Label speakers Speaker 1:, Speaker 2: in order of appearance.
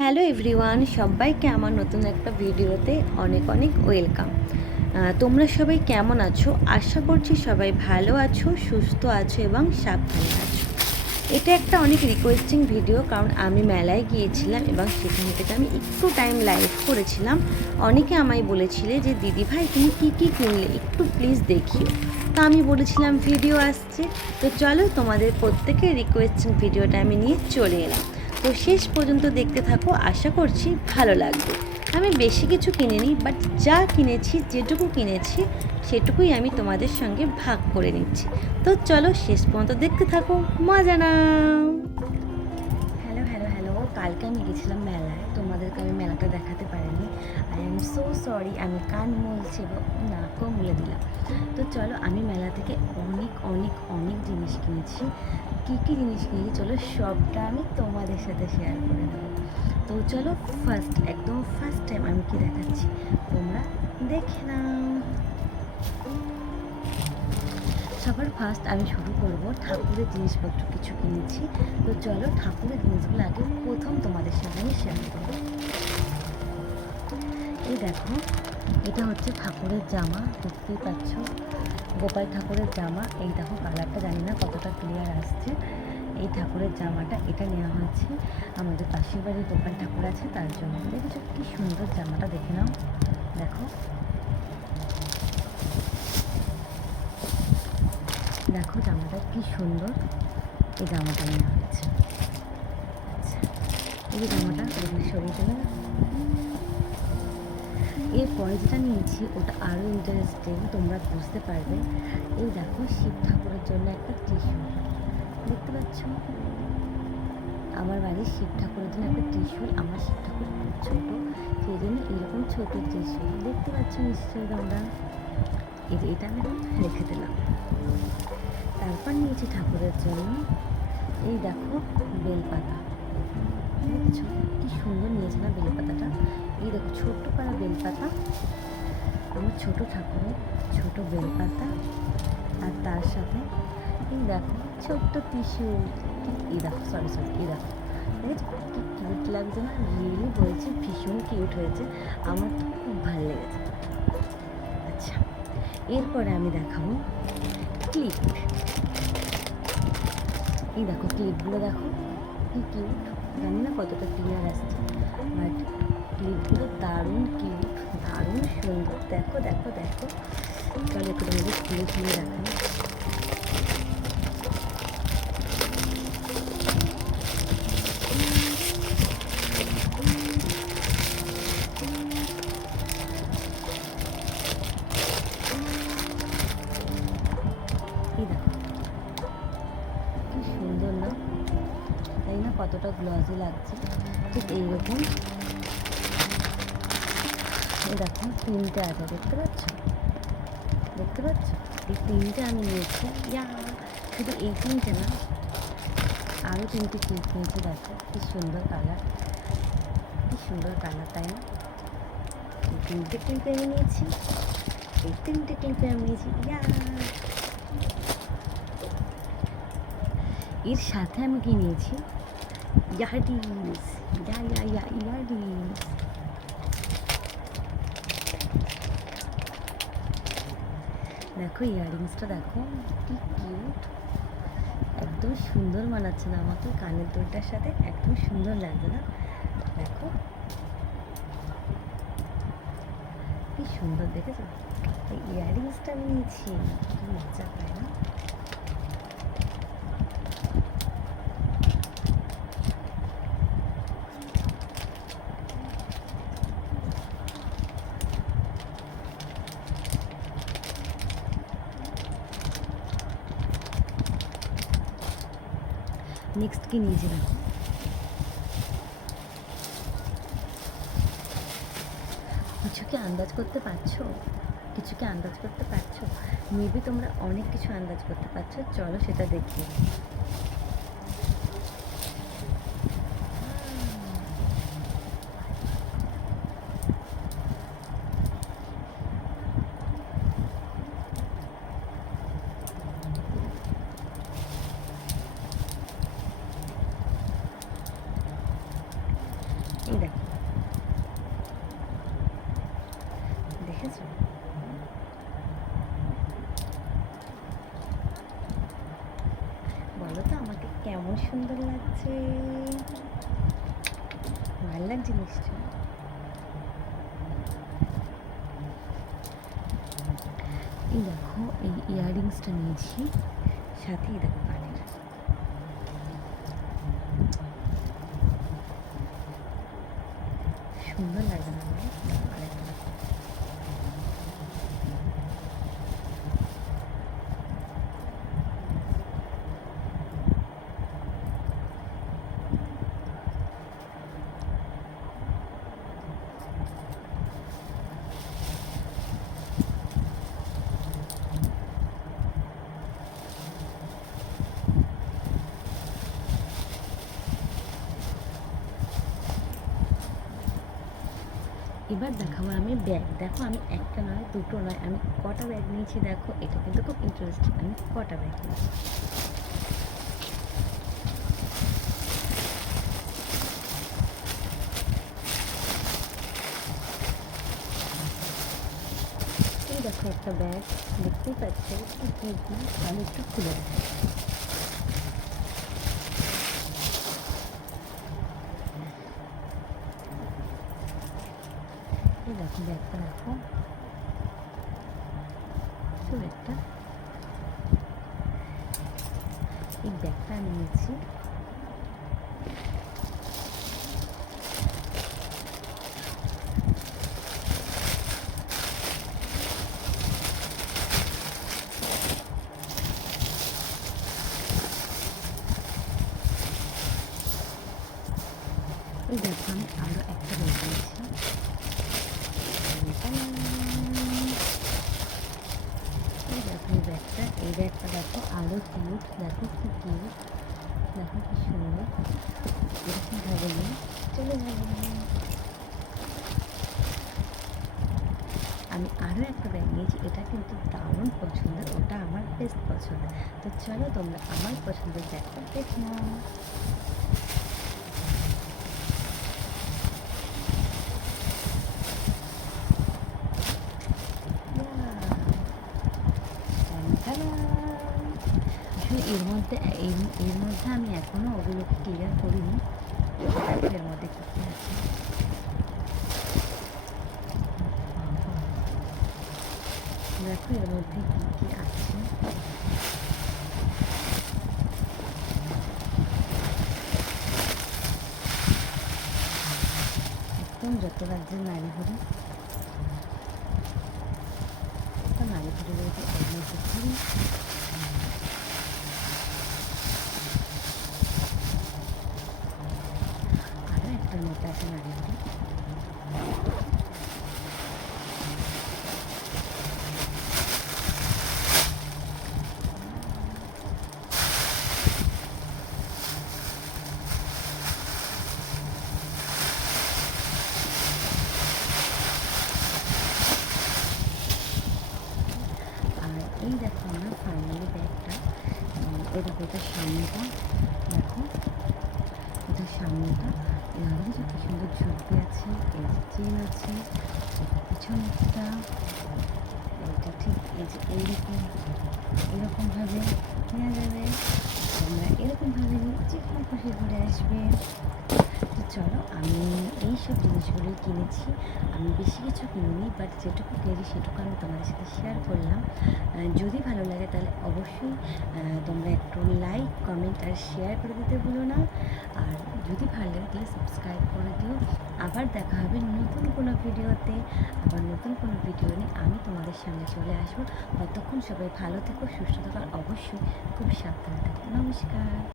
Speaker 1: Hello everyone, সবাইকে আমার নতুন একটা ভিডিওতে অনেক অনেক ওয়েলকাম। তোমরা সবাই কেমন আছো? আশা করছি সবাই ভালো আছো, সুস্থ আছো এবং সাবধানে আছো। এটা একটা অনেক রিকোয়েস্টিং ভিডিও কারণ আমি মেলায় গিয়েছিলাম এবং সেখান থেকে আমি একটু টাইম লাইভ করেছিলাম। অনেকে আমায় বলেছিলে যে, দিদি ভাই, তুমি কী কী কিনলে? একটু প্লিজ দেখিও। তো আমি বলেছিলাম ভিডিও আসছে। তো চলো তোমাদের প্রত্যেকের রিকোয়েস্টিং ভিডিওটা আমি নিয়ে চলে এলাম। তো শেষ পর্যন্ত দেখতে থাকো, আশা করছি ভালো লাগবে। আমি বেশি কিছু কিনিনি বাট যা কিনেছি, যেটুকু কিনেছি, সেটুকুই আমি তোমাদের সঙ্গে ভাগ করে নিচ্ছি। তো চলো শেষ পর্যন্ত দেখতে থাকো, মজা না হ্যালো হ্যালো হ্যালো কালকে আমি গেছিলাম মেলায়। তোমাদেরকে আমি মেলাটা দেখাতে পারিনি। আই এম সো সরি আমি কান মুলছি এবং নাকও মুলে দিলাম। তো চলো, আমি মেলা থেকে অনেক অনেক অনেক জিনিস কিনেছি। কী কী জিনিস কিনেছি? চলো, সবটা আমি তোমাদের সাথে শেয়ার করে নেব। তো চলো ফার্স্ট একদম ফার্স্ট টাইম আমি কি দেখাচ্ছি? তোমরা দেখে নাও। সবার ফার্স্ট আমি শুরু করব ঠাকুরের জিনিসপত্র কিছু কিনেছি। তো চলো ঠাকুরের জিনিসগুলো আগে প্রথম তোমাদের সাথে আমি শেয়ার করব। এই দেখো, এটা হচ্ছে ঠাকুরের জামা, দেখতেই পাচ্ছ। গোপাল ঠাকুরের জামা, এই দেখো কালারটা জানি না কতটা ক্লিয়ার আসছে। এই ঠাকুরের জামাটা, এটা নেওয়া হয়েছে। আমাদের পাশের বাড়ির গোপাল ঠাকুর আছে, তার জন্য। দেখেছ কি সুন্দর জামাটা, দেখে নাও। দেখো। দেখো জামাটা কি সুন্দর। এই জামাটা নেওয়া হয়েছে। আচ্ছা এই জামাটা সরিয়ে দিলে এরপরে যেটা নিয়েছি, ওটা আরও ইন্টারেস্টিং তোমরা বুঝতে পারবে। এই দেখো শিব ঠাকুরের জন্য একটা টিস্যু দেখতে পাচ্ছ? আমার বাড়ির শিব ঠাকুরের জন্য একটা ত্রিশূল আমার শিব ঠাকুর ছোটো, সেই জন্য এরকম ছোটো ত্রিশূল দেখতে পাচ্ছ নিশ্চয়ই তোমরা? এটা আমি রেখে দিলাম। তারপর নিয়েছি ঠাকুরের জন্য, এই দেখো বেলপাতা। কি সুন্দর নিয়েছে না বেলপাতাটা? এই দেখো, ছোট্ট পাড়া বেলপাতা। আমার ছোট ঠাকুরের ছোট বেলপাতা। আর তার সাথে, এই দেখো, ছোট্ট টিস্যু। এই দেখো সরি সরি এই দেখো। কি কিউট লাগছে না? রিয়েলি হয়েছে, ভীষণ কিউট হয়েছে। আমার তো খুব ভালো লেগেছে। আচ্ছা এরপরে আমি দেখাবো ক্লিপ এই দেখো ক্লিপগুলো দেখো। কি কিউট জানি না কতটা ক্লিয়ার আসছে বাট ক্লিপগুলো দারুণ কিউট দারুণ সুন্দর। দেখো দেখো দেখো। চলো একটু তোমাদের খুলে খুলে দেখাই। ঠিক এইরকম এই দেখো তিনটে আছে, দেখতে পাচ্ছ দেখতে পাচ্ছ এই তিনটে আমি নিয়েছি। শুধু এই তিনটে না আরও তিনটে ক্লিপ নিয়েছি, দেখো, কি সুন্দর কালার কি সুন্দর কালার তাই না? এই তিনটে ক্লিপে আমি নিয়েছি। এই তিনটে ক্লিপে আমি নিয়েছি। ইয়া। এর সাথে আমি কি নিয়েছি? ইয়ারডিস ইয়া ইয়া ইয়া ইয়ারডিস দেখো ইয়াররিংসটা দেখো, কি কিউট একদম সুন্দর মানাচ্ছে না আমাকে, কানের দইটার সাথে একদম সুন্দর লাগছে না। দেখো। কি সুন্দর, দেখেছ? ইয়াররিংসটা আমি নিয়েছি। কি মজা পায় না নেক্সট কি নিয়েছিলাম কিছু কি আন্দাজ করতে পারছ? কিছু কি আন্দাজ করতে পারছ? মেবি তোমরা অনেক কিছু আন্দাজ করতে পারছ। চলো সেটা দেখি। সুন্দর লাগছে। ভালো লাগছে নিশ্চয় এই দেখো এই ইয়াররিংসটা নিয়েছি। সাথেই দেখো কানের সুন্দর লাগে না আমার দেখো আরেকটা দেখো। এবার দেখাবো আমি ব্যাগ দেখো আমি একটা নয়, দুটো নয়, আমি কটা ব্যাগ নিয়েছি দেখো, এটা কিন্তু খুব ইন্টারেস্টিং আমি কটা ব্যাগ নিয়েছি? দেখো একটা ব্যাগ দেখতেই পাচ্ছ? আমি একটু খুলে রাখি ব্যাগটা দেখো একটা এই ব্যাগটা নিয়েছি এই দেখো আমি আরও একটা ব্যাগ নিয়েছি এই দেখো এই ব্যাগটা এই ব্যাগটা দেখো আরও কিউট দেখো কি কিউট দেখো কি সুন্দর, এরকম ভাবে নিয়ে চলে যাব। আমি আরও একটা ব্যাগ নিয়েছি, এটা কিন্তু দারুণ পছন্দের, ওটা আমার বেস্ট পছন্দের। তো চলো তোমরা আমার পছন্দের ব্যাগটা দেখে নাও আসলে এর মধ্যে এর এর মধ্যে আমি এখনও ওগুলোকে ক্লিয়ার করিনি। এর মধ্যে কী কী আছে? দেখো এর মধ্যে কী কী আছে। একদম যত রাজ্যের নারী একটা নারী ঘুরে দেখো এটার সামনেটা দেখো এটার সামনেটা এভাবে যত সুন্দর ঝুঁকি আছে, এই যে চেন আছে এটা একটা এইটা ঠিক এই যে এইরকম এরকমভাবে নেওয়া যাবে। তোমরা এরকমভাবে কোনো খুশি ঘুরে আসবে। চলো, আমি এই সব জিনিসগুলোই কিনেছি। আমি বেশি কিছু কিনিনি বাট যেটুকু কিনেছি সেটুকু আমি তোমাদের সাথে শেয়ার করলাম। যদি ভালো লাগে তাহলে অবশ্যই তোমরা একটু লাইক কমেন্ট আর শেয়ার করে দিতে ভুলো না। আর যদি ভালো লাগে তাহলে সাবস্ক্রাইব করে দিও। আবার দেখা হবে নতুন কোনো ভিডিওতে। আবার নতুন কোনো ভিডিও নিয়ে আমি তোমাদের সামনে চলে আসব। ততক্ষণ সবাই ভালো থেকো, সুস্থ থাকো, আর অবশ্যই খুব সাবধানে থাকো। নমস্কার।